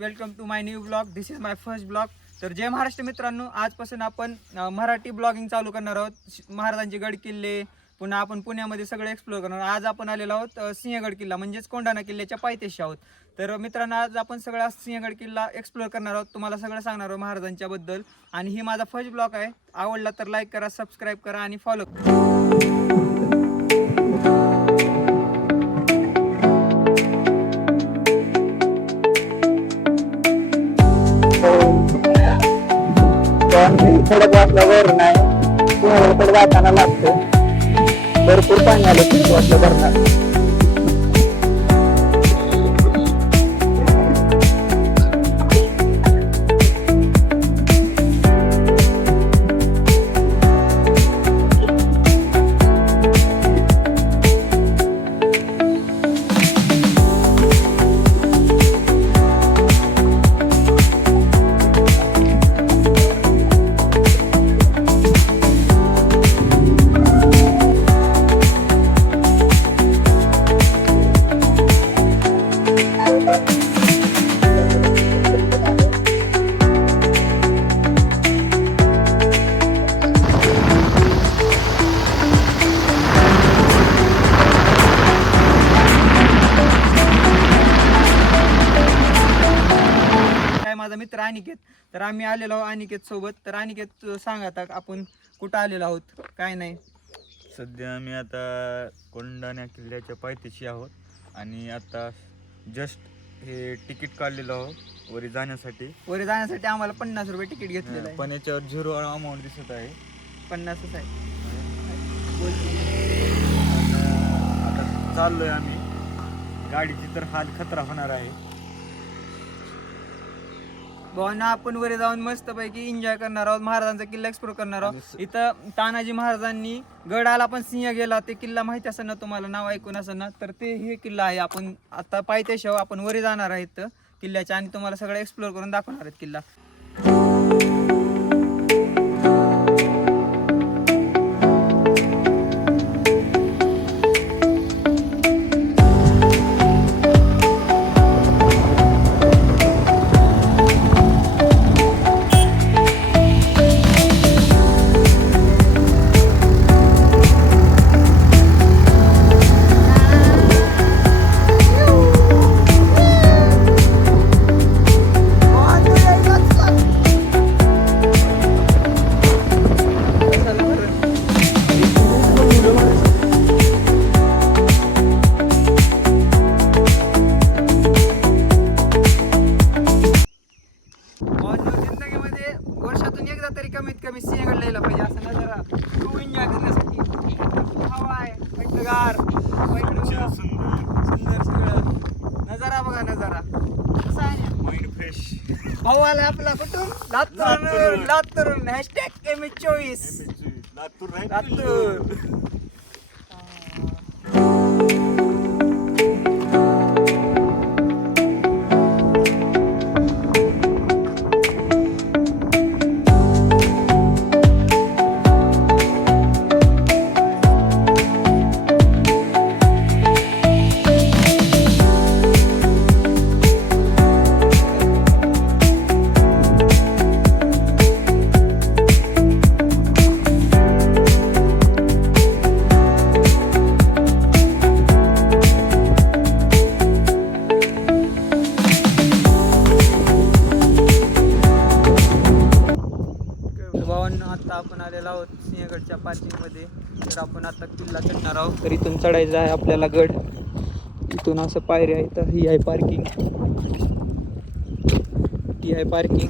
Welcome to my new blog. This is my first blog. तर जय महाराष्ट्र मित्रांनो, आजपासून आपण मराठी ब्लॉगिंग चालू करणार आहोत. महाराजांचे गड किल्ले, पुन्हा आपण पुण्यामध्ये सगळे एक्सप्लोर करणार. आज आपण आलेलो आहोत सिंहगड किल्ला म्हणजेच कोंढाणा किल्ल्याच्या पायथ्याशी आहोत. तर मित्रांनो, आज आपण सगळा सिंहगड किल्ला एक्सप्लोर करणार आहोत. तुम्हाला सगळं सांगणार आहोत महाराजांच्या बद्दल. आणि ही माझा फर्स्ट ब्लॉग आहे. आवडला तर लाईक करा, सबस्क्राईब करा आणि फॉलो करा. खडक वाटल्यावर नाही पुण्याकडे जाताना लागतो. भरपूर पाणी आलं खडक वाटलं भरणार. माझा मित्र अनिकेत. तर आम्ही आलेलो आहोत अनिकेत सोबत. तर अनिकेत, तू सांग आता आपण कुठं आलेलो आहोत, काय नाही. सध्या आम्ही आता कोंढाणा किल्ल्याच्या पायथ्याशी आहोत आणि आता जस्ट हे तिकीट काढलेलं आहोत वरी जाण्यासाठी. वर जाण्यासाठी आम्हाला 50 रुपये तिकीट घेतलेलं आहे. पण याच्यावर 0 अमाऊंट दिसत आहे. 50च आहे. आता चाललोय आम्ही. गाडीची तर हाल खतरा होणार आहे. भावना, आपण वर जाऊन मस्तपैकी एन्जॉय करणार आहोत. महाराजांचा किल्ला एक्सप्लोर करणार आहोत. इथं तानाजी महाराजांनी गडाला पण सिंह गेला, ते किल्ला माहिती असेल ना तुम्हाला, नाव ऐकून असेल ना. तर ते हे किल्ला आहे. आपण आता पायथ्याशी आपण वर जाणार आहेत किल्ल्याच्या आणि तुम्हाला सगळं एक्सप्लोर करून दाखवणार आहेत किल्ला. जिंदगीमध्ये वर्षातून एकदा तरी कमीत कमी सिंहगड यायला पाहिजे. असं नजारा तू एन्जॉय करण्यासाठी. हवा आहे, थंडगार, सुंदर सगळं नजारा. बघा नजारा कसा आहे. Mind fresh. भाऊ आला आपला कुठून? लातूर. लातूर #MH24 लातूर. आता आपण आलेलो आहोत सिंहगडच्या पार्किंगमध्ये. तर आपण आता किल्ला चढणार आहोत. तर इथून चढायचं आहे आपल्याला गड. इथून असं पायऱ्या आहे. तर ही आहे पार्किंग, ही आहे पार्किंग,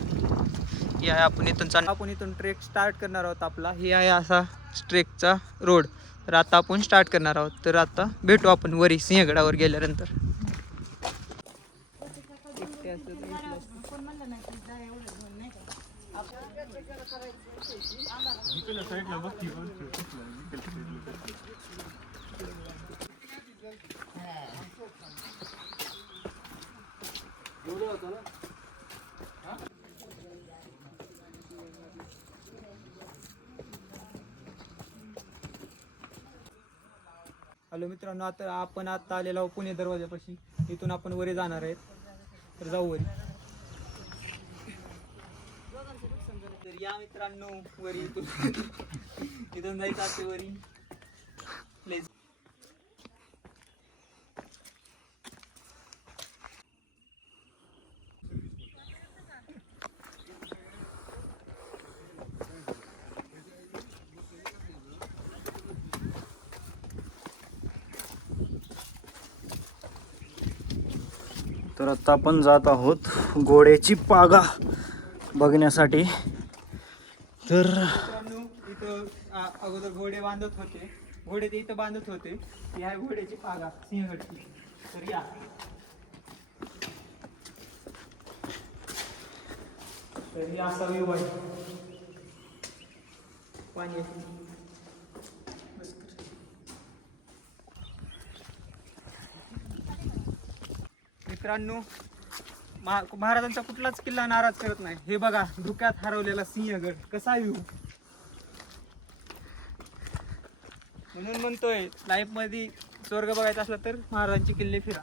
ही आहे. आपण इथून ट्रेक स्टार्ट करणार आहोत आपला. ही आहे असा ट्रेकचा रोड. तर आता आपण स्टार्ट करणार आहोत. तर आता भेटू आपण वरी सिंहगडावर गेल्यानंतर. हॅलो मित्रांनो, आता आपण आलेलो आहोत पुणे दरवाजापाशी. इथून आपण वरी जाणार आहेत. तर जाऊ वरी. या मित्रांनो वरी इथून जायचं असते वरी प्लीज. तर आता आपण जात आहोत घोड्याची पागा बघण्यासाठी. तर मित्रांनो इथं अगोदर घोडे बांधत होते, घोडे ते इथं बांधत होते. ही आहे घोड्याची पागा सिंहगडची. तर या तर ही असा व्ह्यू आहे. पाणी आहे. मित्रांनो महाराजांचा कुठलाच किल्ला नाराज करत नाही. हे बघा धुक्यात हरवलेला सिंहगड कसा व्ह्यू. म्हणून म्हणतोय लाईफ मध्ये स्वर्ग बघायचा असला तर महाराजांचे किल्ले फिरा.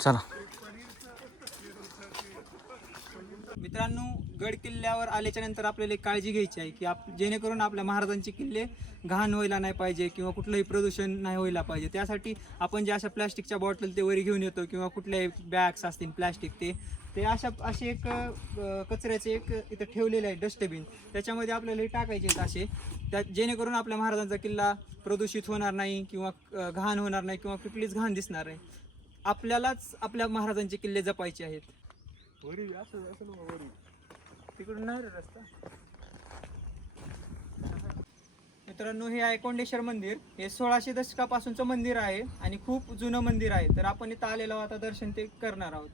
चला. मित्रांनो गड किल्ल्यावर आल्याच्या नंतर आपल्याला एक काळजी घ्यायची आहे की जेणेकरून आपल्या महाराजांचे किल्ले घाण व्हायला नाही पाहिजे किंवा कुठलंही प्रदूषण नाही व्हायला पाहिजे. त्यासाठी आपण जे अशा प्लॅस्टिकच्या बॉटल ते वरी घेऊन येतो किंवा कुठल्याही बॅग्स असतील प्लॅस्टिक ते असे एक कचऱ्याचे एक इथं ठेवलेले आहे डस्टबिन. त्याच्यामध्ये आपल्याला हे टाकायचे आहेत असे जेणेकरून आपल्या महाराजांचा किल्ला प्रदूषित होणार नाही किंवा घाण होणार नाही किंवा कुठलीच घाण दिसणार नाही. आपल्यालाच आपल्या महाराजांचे किल्ले जपायचे आहेत. तिकडून नाही रे रस्ता. मित्रांनो हे आहे कोंडेश्वर मंदिर. हे 1600 दशकापासूनचं मंदिर आहे आणि खूप जुनं मंदिर आहे. तर आपण इथं आलेलो आता दर्शन ते करणार आहोत.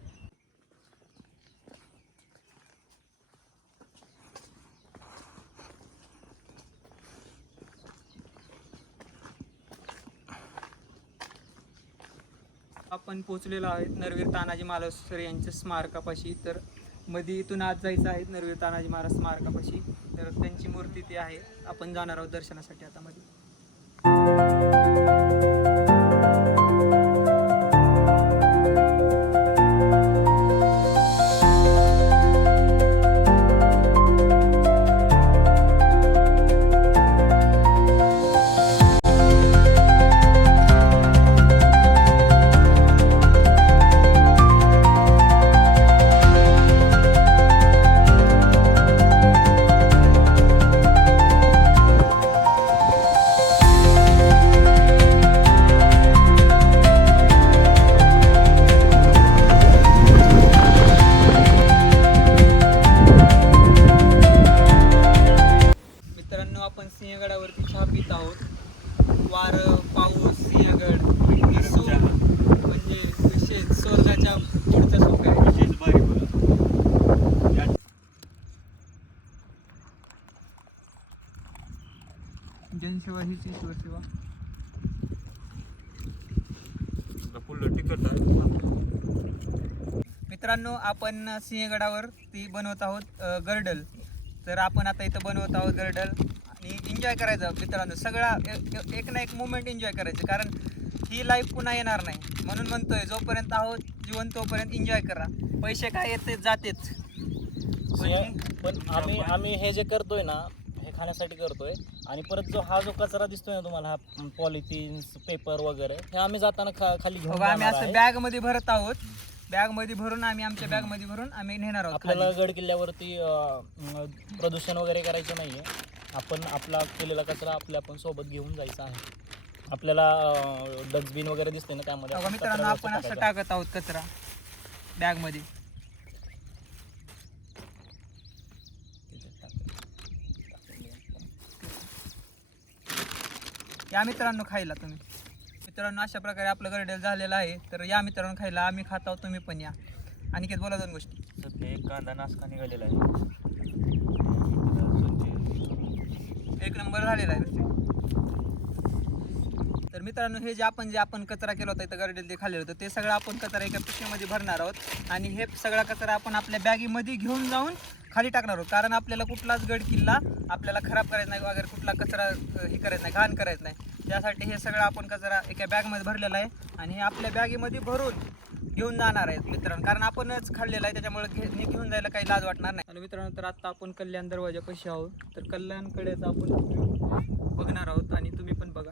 आपण पोहोचलेलो आहोत नरवीर तानाजी मालुसरे यांच्या स्मारकापाशी. तर मध्ये इथून आज जायचं आहे नरवीर तानाजी महाराज स्मारकापाशी. तर त्यांची मूर्ती ती आहे. आपण जाणार आहोत दर्शनासाठी आता मध्ये. आपण सिंहगडावरती चहा पित आहोत. वारं, पाऊस, सिंहगड हे सुख म्हणजे विशेष स्वर्गाच्या पुढचं सुख आहे. विशेष भारी बघा. जनसेवा हीच ईश्वर सेवा. फुल तिकट आहे. मित्रांनो आपण सिंहगडावर ती बनवत आहोत गर्डल. तर आपण आता इथं बनवत आहोत गर्डल आणि एन्जॉय करायचं मित्रांनो. सगळा एक ना एक मुवमेंट एन्जॉय करायचं कारण ही लाईफ पुन्हा येणार नाही. म्हणून म्हणतोय जोपर्यंत आहोत जीवन तोपर्यंत एन्जॉय करा. पैसे काय येते जातेच पण आम्ही हे जे करतोय ना हे खाण्यासाठी करतोय. आणि परत हा जो कचरा दिसतोय ना तुम्हाला हा पॉलिथिन्स पेपर वगैरे हे आम्ही जाताना खाली घेऊन आम्ही असं बॅग मध्ये भरत आहोत. बॅग मध्ये भरून आमच्या बॅग मध्ये भरून आम्ही नेणार आहोत. आपल्याला गड किल्ल्यावरती प्रदूषण वगैरे करायचं नाहीये. आपण आपला केलेला कचरा आपण सोबत घेऊन जायचा आहे. आपल्याला डस्टबिन वगैरे दिसते ना त्यामध्ये मित्रांनो आपण असं टाकत आहोत कचरा बॅग मध्ये. या मित्रांनो खायला तुम्ही. मित्रांनो अशा प्रकारे आपलं गर्डेल झालेलं आहे. तर या मित्रांनो खायला. आम्ही खात आहोत तुम्ही पण या. अनिकेत बोला 2 गोष्टी. सध्या एक कांदा नासका निघालेला आहे. एक नंबर झालेला आहे. तर मित्रांनो हे जे आपण कचरा केला होता इथं गर्डेल ते खाल्लेलं होतं ते सगळं आपण कचरा एका पिशवीमध्ये भरणार आहोत आणि हे सगळा कचरा आपण आपल्या बॅगीमध्ये घेऊन जाऊन खाली टाकणार आहोत. कारण आपल्याला कुठलाच गड किल्ला आपल्याला खराब करायचा नाही वगैरे कुठला कचरा हे करायचं नाही घाण करायचं नाही. त्यासाठी हे सगळं आपण कचरा एका बॅगमध्ये भरलेला आहे आणि हे आपल्या बॅगेमध्ये भरून घेऊन जाणार आहेत मित्रांनो, कारण आपणच खाल्लेलं आहे त्याच्यामुळे घेऊन जायला काही लाज वाटणार नाही. आणि मित्रांनो तर आता आपण कल्याण दरवाजापाशी आहोत, तर कल्याणकडेच आपण बघणार आहोत आणि तुम्ही पण बघा.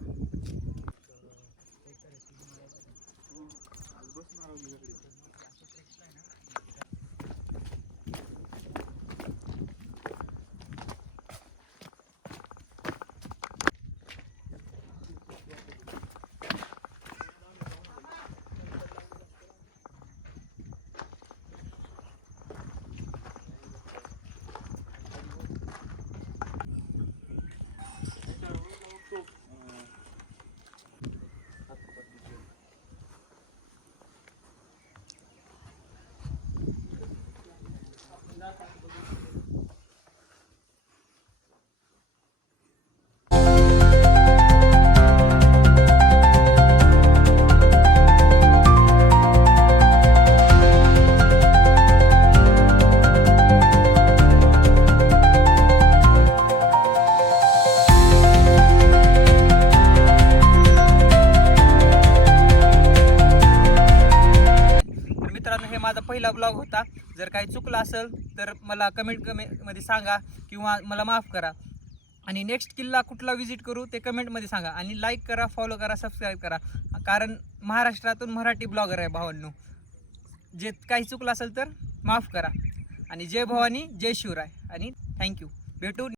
हे माझा पहिला ब्लॉग होता. जर काही चुकलं असेल तर मला कमेंटमध्ये सांगा किंवा मला माफ करा. आणि नेक्स्ट किल्ला कुठला विजिट करू ते कमेंटमध्ये सांगा. आणि लाईक करा, फॉलो करा, सबस्क्राईब करा, कारण महाराष्ट्रातून मराठी ब्लॉगर आहे भावांनो. जे काही चुकलं असेल तर माफ करा. आणि जय भवानी, जय शिवराय आणि थँक्यू. भेटू